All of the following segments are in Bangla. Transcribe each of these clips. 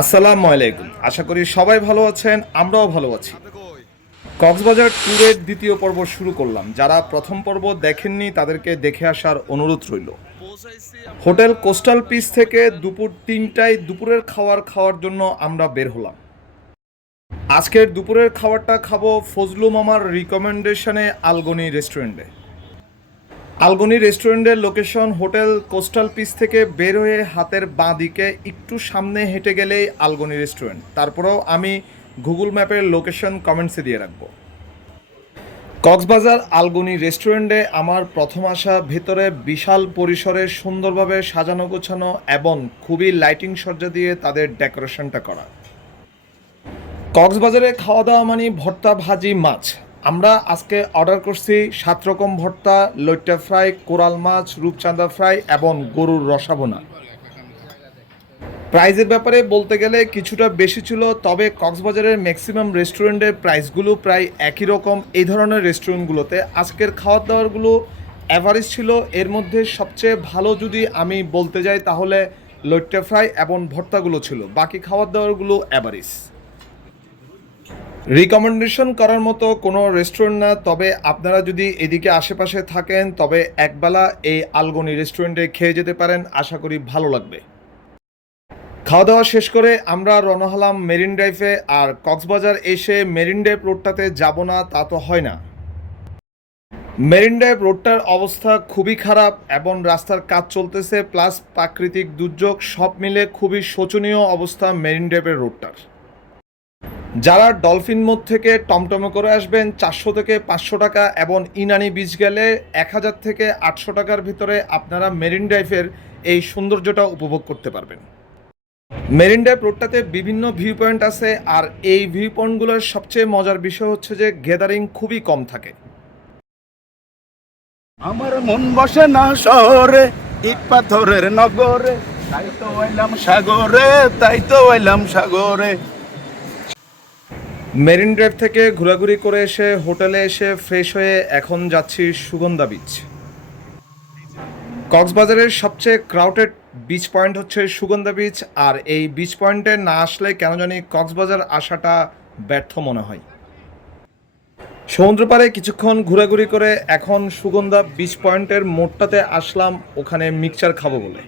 আসসালামু আলাইকুম। আশা করি সবাই ভালো আছেন, আমরাও ভালো আছি। কক্সবাজার ট্যুরের দ্বিতীয় পর্ব শুরু করলাম। যারা প্রথম পর্ব দেখেননি, তাদেরকে দেখে আসার অনুরোধ রইল। হোটেল কোস্টাল পিস থেকে দুপুর তিনটায় দুপুরের খাবার খাওয়ার জন্য আমরা বের হলাম। আজকের দুপুরের খাবারটা খাব ফজলু মামার রিকমেন্ডেশনে আলগনি রেস্টুরেন্টে। আলগনি রেস্টুরেন্টের লোকেশন হোটেল কোস্টাল পিস থেকে বের হয়ে হাতের বাঁ দিকে একটু সামনে হেঁটে গেলেই আলগনি রেস্টুরেন্ট। তারপরেও আমি গুগল ম্যাপের লোকেশন কমেন্টসে দিয়ে রাখব। কক্সবাজার আলগনি রেস্টুরেন্টে আমার প্রথম আসা, ভেতরে বিশাল পরিসরে সুন্দরভাবে সাজানো গোছানো এবং খুবই লাইটিং সজ্জা দিয়ে তাদের ডেকোরেশনটা করা। কক্সবাজারে খাওয়া দাওয়া মানে ভর্তা, ভাজি, মাছ। আমরা আজকে অর্ডার করছি সাত রকম ভর্তা, লইট্টা ফ্রাই, কোরাল মাছ, রূপচাঁদা ফ্রাই এবং গরুর রসাবোনা। প্রাইজের ব্যাপারে বলতে গেলে কিছুটা বেশি ছিল, তবে কক্সবাজারের ম্যাক্সিমাম রেস্টুরেন্টের প্রাইসগুলো প্রায় একই রকম। এই ধরনের রেস্টুরেন্টগুলোতে আজকের খাওয়া দাওয়ারগুলো অ্যাভারেজ ছিল। এর মধ্যে সবচেয়ে ভালো যদি আমি বলতে যাই, তাহলে লইট্টা ফ্রাই এবং ভর্তাগুলো ছিল। বাকি খাওয়ার দাওয়ারগুলো অ্যাভারেজ রিকমেন্ডেশন করার মতো কোনো রেস্টুরেন্ট না, তবে আপনারা যদি এদিকে আশেপাশে থাকেন, তবে একবেলা এই আলগনি রেস্টুরেন্টে খেয়ে যেতে পারেন, আশা করি ভালো লাগবে। খাওয়া দাওয়া শেষ করে আমরা রওনা হলাম মেরিন ড্রাইভে আর কক্সবাজার এসে মেরিন ড্রাইভ রোডটাতে যাব না, তা তো হয় না। মেরিন ড্রাইভ রোডটার অবস্থা খুবই খারাপ, এবং রাস্তার কাজ চলতেছে প্লাস প্রাকৃতিক দুর্যোগ, সব মিলে খুবই শোচনীয় অবস্থা মেরিন ড্রাইভের রোডটার যারা ডলফিন মোড থেকে টমটমে করে আসবেন, চারশো থেকে পাঁচশো টাকা এবং ইনানি বীজ গেলে এক হাজার থেকে আটশো টাকার ভিতরে আপনারা মেরিন ড্রাইভের এই সৌন্দর্যটা উপভোগ করতে পারবেন। মেরিন ড্রাইভ রোডটাতে বিভিন্ন ভিউ পয়েন্ট আছে আর এই ভিউ পয়েন্টগুলোর সবচেয়ে মজার বিষয় হচ্ছে যে গ্যাদারিং খুবই কম থাকে। আমার মন বসে না শহরে, ইট পাথরের নগরে। তাই তো এলাম সাগরে, তাই তো এলাম সাগরে। মেরিন ড্রাইভ থেকে ঘোরাঘুরি করে এসে হোটেলে এসে ফ্রেশ হয়ে এখন যাচ্ছি সুগন্ধা বিচ কক্সবাজারের সবচেয়ে ক্রাউডেড বিচ পয়েন্ট হচ্ছে সুগন্ধা বিচ আর এই বিচ পয়েন্টে না আসলে কেন জানি কক্সবাজার আসাটা ব্যর্থ মনে হয়। সমুদ্র পাড়ে কিছুক্ষণ ঘোরাঘুরি করে এখন সুগন্ধা বিচ পয়েন্টের মোড়টাতে আসলাম, ওখানে মিক্সচার খাব বলে।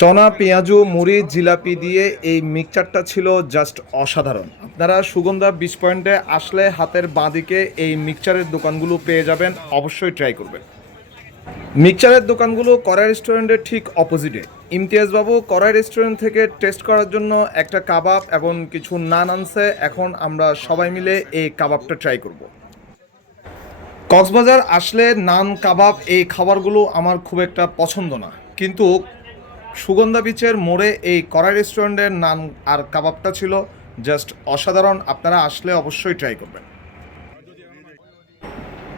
চনা, পেঁয়াজু, মুড়ি, জিলাপি দিয়ে এই মিক্সচারটা ছিল জাস্ট অসাধারণ। আপনারা সুগন্ধা বিশ পয়েন্টে আসলে হাতের বাঁদিকে এই মিক্সচারের দোকানগুলো পেয়ে যাবেন, অবশ্যই ট্রাই করবেন। মিক্সচারের দোকানগুলো কড়াই রেস্টুরেন্টের ঠিক অপোজিটে। ইমতিয়াজবাবু কড়াই রেস্টুরেন্ট থেকে টেস্ট করার জন্য একটা কাবাব এবং কিছু নান আনছে। এখন আমরা সবাই মিলে এই কাবাবটা ট্রাই করব। কক্সবাজার আসলে নান, কাবাব এই খাবারগুলো আমার খুব একটা পছন্দ না। কিন্তু সুগন্ধা বিচের মোড়ে এই কড়াই রেস্টুরেন্টের নান আর কাবাবটা ছিল জাস্ট অসাধারণ। আপনারা আসলে অবশ্যই ট্রাই করবেন।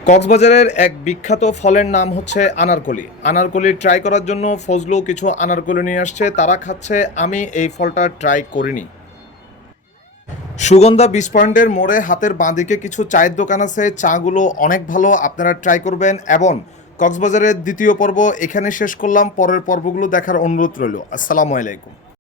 কক্সবাজারের এক বিখ্যাত ফলের নাম হচ্ছে আনারকলি। আনারকলি ট্রাই করার জন্য ফজলু কিছু আনারকলি নিয়ে আসছে। তারা খাচ্ছে, আমি এই ফলটা ট্রাই করিনি। সুগন্ধা বিচ পয়েন্টের মোড়ে হাতের বাঁদিকে কিছু চায়ের দোকান আছে। চাগুলো অনেক ভালো, আপনারা ট্রাই করবেন। এবং কক্সবাজারের দ্বিতীয় পর্ব এখানে শেষ করলাম। পরের পর্বগুলো দেখার অনুরোধ রইল। আসসালামু আলাইকুম।